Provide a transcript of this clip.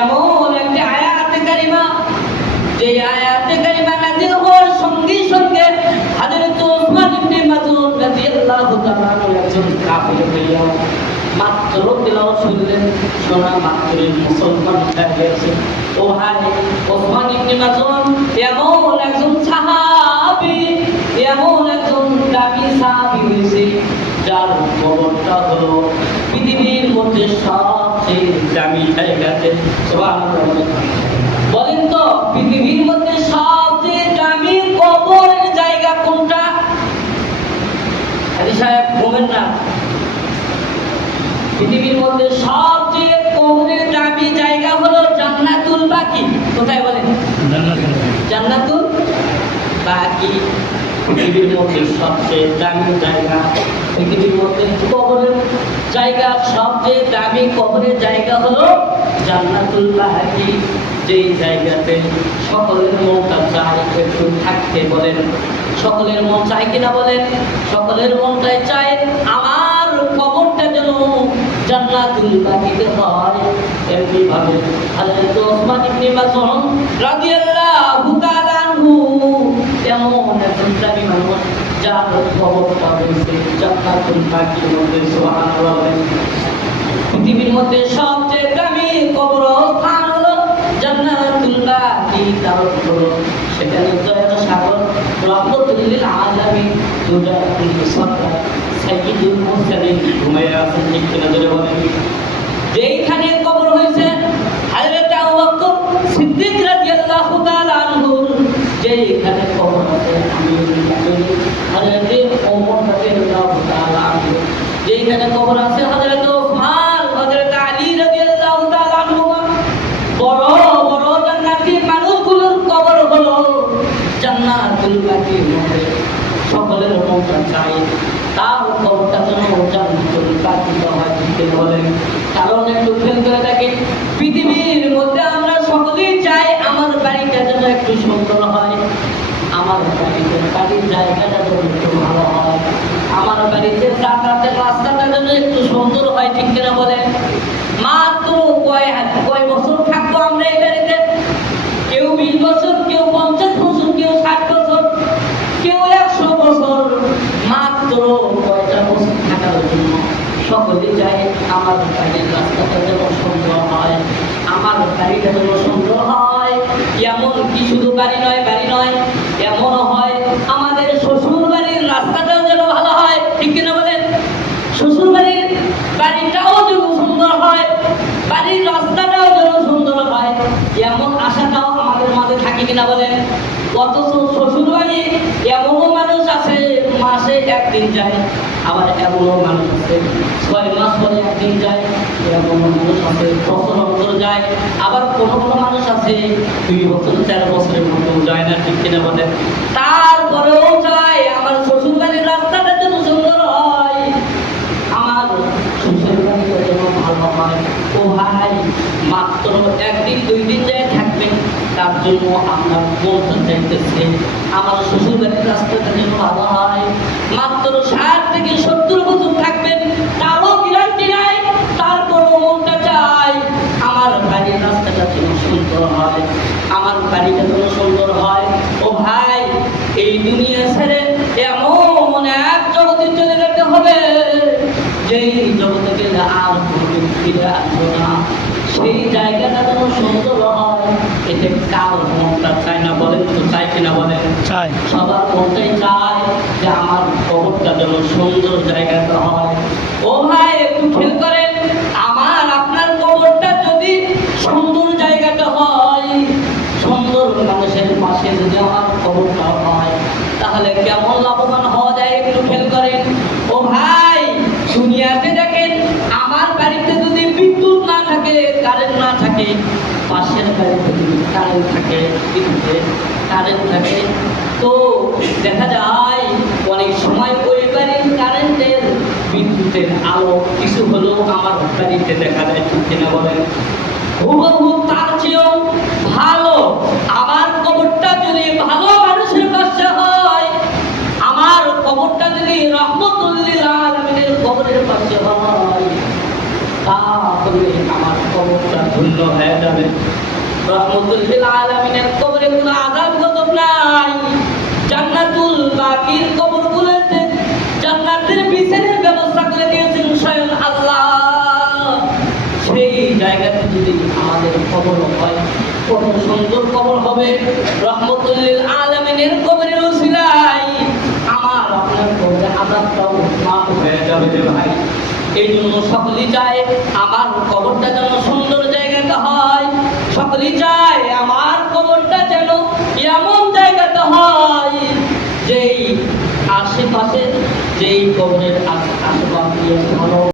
এমন একটি আয়াতে কারিমা, যে আয়াতে কারিমা নাযিল হওয়ার সঙ্গে সঙ্গে হযরত ওসমান ইবনে মাযউন রাদিয়াল্লাহু তাআলা একজন কাফির হইয়া মাত্র তিলাওয়াত শুনলেন, শোনা মাত্রই মুসলমান হয়ে গেছে। ও ভাই, ওসমান ইবনে মাযউন এমন একজন সাহাবী, এমন একজন দামি সাহাবী হয়েছে, যার কবরটা হলো পৃথিবীর মধ্যে সবচেয়ে দামি জায়গাতে। সুবহানাল্লাহ, বলেন তো পৃথিবীর মধ্যে সবচেয়ে দামি কবরের জায়গা কোনটা? হাজী সাহেব বলেন না। পৃথিবীর মধ্যে সবচেয়ে কবরের দামি জায়গা হলো জান্নাতুল বাকি। কোথায় বলেন? জান্নাতুল বাকি পৃথিবীর মধ্যে সবচেয়ে দামি জায়গা। পৃথিবীর মধ্যে কবরের জায়গা, সবচেয়ে দামি কবরের জায়গা হলো জান্নাতুল বাকি, যেই জায়গাতে সকলের মনটা চায় একটু থাকতে। বলেন সকলের মন চায় কিনা? বলেন সকলের মনটাই চায় আমার কবরটা যেন জান্নাতুল বাকিতে হয়। এমনি ভাবে হযরত ওসমান ইবনে মাযউন রাদিয়াল্লাহু তাআলা আনহু এমন একজন দামি মানুষ, যার কবরটা হয়েছে জান্নাতুল বাকির মধ্যে। সুবহানাল্লাহ। পৃথিবীর মধ্যে সবচেয়ে দামি কবরস্থান হলো জান্নাতুল বাকি। কারণ হলো সেখানে দয়ার সাগর রহমতুল লিল আলামিন সরকার সাইয়্যিদুল মুরসালিন ঘুমিয়ে আছেন। ঠিক কিনা জোরে বলেন? যেইখানে কবর হয়েছে হযরত আবু বকর সিদ্দিক রাদিয়াল্লাহু তাআলা আনহু, যেইখানে কবর আছে আমিরুল মুমিনিন হযরত ওমর রাদিয়াল্লাহু তাআলা আনহু, যেইখানে কবর আছে হযরত ওসমান, হযরত আলী রাদিয়াল্লাহু তাআলা আনহু, বড় বড় জান্নাতি মানুষগুলোর কবর হলো জান্নাতুল বাকির মধ্যে। সকলের মনটা চাই তার কবরটা যেন জান্নাতুল বাকিতে হয়। ঠিক বলেন? কারণ একটু খেয়াল করে দেখেন, পৃথিবীর মধ্যে আমরা সকলেই চাই আমার বাড়িটা যেন একটু সুন্দর হয়, আমার বাড়িতে বাড়ির জায়গাটা যেন একটু ভালো হয়, আমার বাড়িতে যাতায়াতের রাস্তাটা যেন একটু সুন্দর হয়। ঠিক কিনা বলেন? মাত্র কয় বছর থাকবো আমরা এই বাড়িতে? কেউ 20 বছর, কেউ 50 বছর, কেউ 60 বছর, কেউ 100 বছর। মাত্র কয়টা বছর থাকার জন্য সকলে চাই আমার বাড়ির রাস্তাটা যেন সুন্দর হয়, আমার বাড়িটা যেন সুন্দর হয়। এমন কি শুধু বাড়ি নয়, বাড়ি নয়, এমনও হয় আমাদের শ্বশুর বাড়ির রাস্তাটাও যেন ভালো হয়। ঠিক কিনা বলেন? শ্বশুর বাড়ির বাড়িটাও যেন সুন্দর হয়, বাড়ির রাস্তাটাও যেন সুন্দর হয়, এমন আশাটাও আমাদের মাঝে থাকে কিনা বলেন? অথচ শ্বশুর বাড়ি এমনও মানুষ আছে মাসে একদিন যায়, আবার এমনও মানুষ আছে 6 মাস পরে একদিন যায়, এমনও মানুষ আছে বছর অন্তর যায়, আবার কোনো কোনো মানুষ আছে 2 বছর 4 বছরের মতো যায় না। ঠিক কিনা বলেন? তারপরেও চাই আমার শ্বশুর বাড়ির রাস্তাটা যেন সুন্দর হয়, আমার শ্বশুর বাড়িটা যেন ভালো হয়। ও ভাই, মাত্র 1 দিন 2 দিন যায় থাকবেন, তার জন্য আপনার মনটা চাইতেছে আমার শ্বশুর বাড়ির রাস্তাটা যেন ভালো হয়। মাত্র 60 থেকে 70 বছর থাকবেন, তারও গ্যারান্টি নাই, তারপরও মনটা চাই আমার বাড়ির রাস্তাটা যেন সুন্দর হয়, আমার বাড়িটা যেন সুন্দর হয়। ও ভাই, এই দুনিয়া ছেড়ে এমন এক জগতে চলে যেতে হবে, যেই জগতে গেলে আর কোনোদিন ফিরে আসবো না। সেই জায়গাটা যেন সুন্দর হয়, এতে কার মনটা চায় না? বলেন তো চাই কিনা? বলেন চাই। সবার মনটাই চায় যে আমার কবরটা যেন সুন্দর জায়গাটা হয়। ও ভাই, একটু খেয়াল করেন, আমার আপনার কবরটা যদি সুন্দর জায়গাটা হয়, সুন্দর মানুষের পাশে যদি আমার কবরটা হয়, তাহলে কেমন লাভবান হওয়া যায় একটু খেয়াল করেন। ও ভাই, দুনিয়াতে দেখেন আমার বাড়িতে যদি বিদ্যুৎ না থাকে, কারেন্ট না থাকে, পাশের বাড়িতে যদি কারেন্ট থাকে, বিদ্যুতে কারেন্ট থাকে, তো দেখা যায় অনেক সময় ওই বাড়ির কারেন্টের বিদ্যুতের আলো কিছু হলেও আমার বাড়িতে দেখা যায়। ঠিক কিনা বলেন? হুবহু তার চেয়েও ভালো আমার কবরটা যদি ভালো মানুষের পাশে হয়, আমার কবরটা যদি রহমতুল লিল আলামিনের কবরের পাশে হয়, তাহলে আমার কবর কবরটা ধন্য হয়ে যাবে। রহমতুল লিল আলামিনের কবরে কোনো আযাব গজব নাই। জান্নাতুল বাকির কবরগুলোতে জান্নাতের বিছানার ব্যবস্থা করে দিয়েছেন স্বয়ং আল্লাহ। সেই জায়গাতে যদি আমাদের কবর হয়, কত সুন্দর কবর হবে। রহমতুল লিল আলামিনের কবরের উসিলায় আমার আপনার কবরে আযাবটাও মাফ হয়ে যাবে রে ভাই। এই জন্য সকলেই চায় আমার কবরটা যেন সুন্দর জায়গাতে হয়, সকলেই চায় আমার কবরটা যেন এমন জায়গাতে হয় যেই আশেপাশে, যেই কবরের আশেপাশে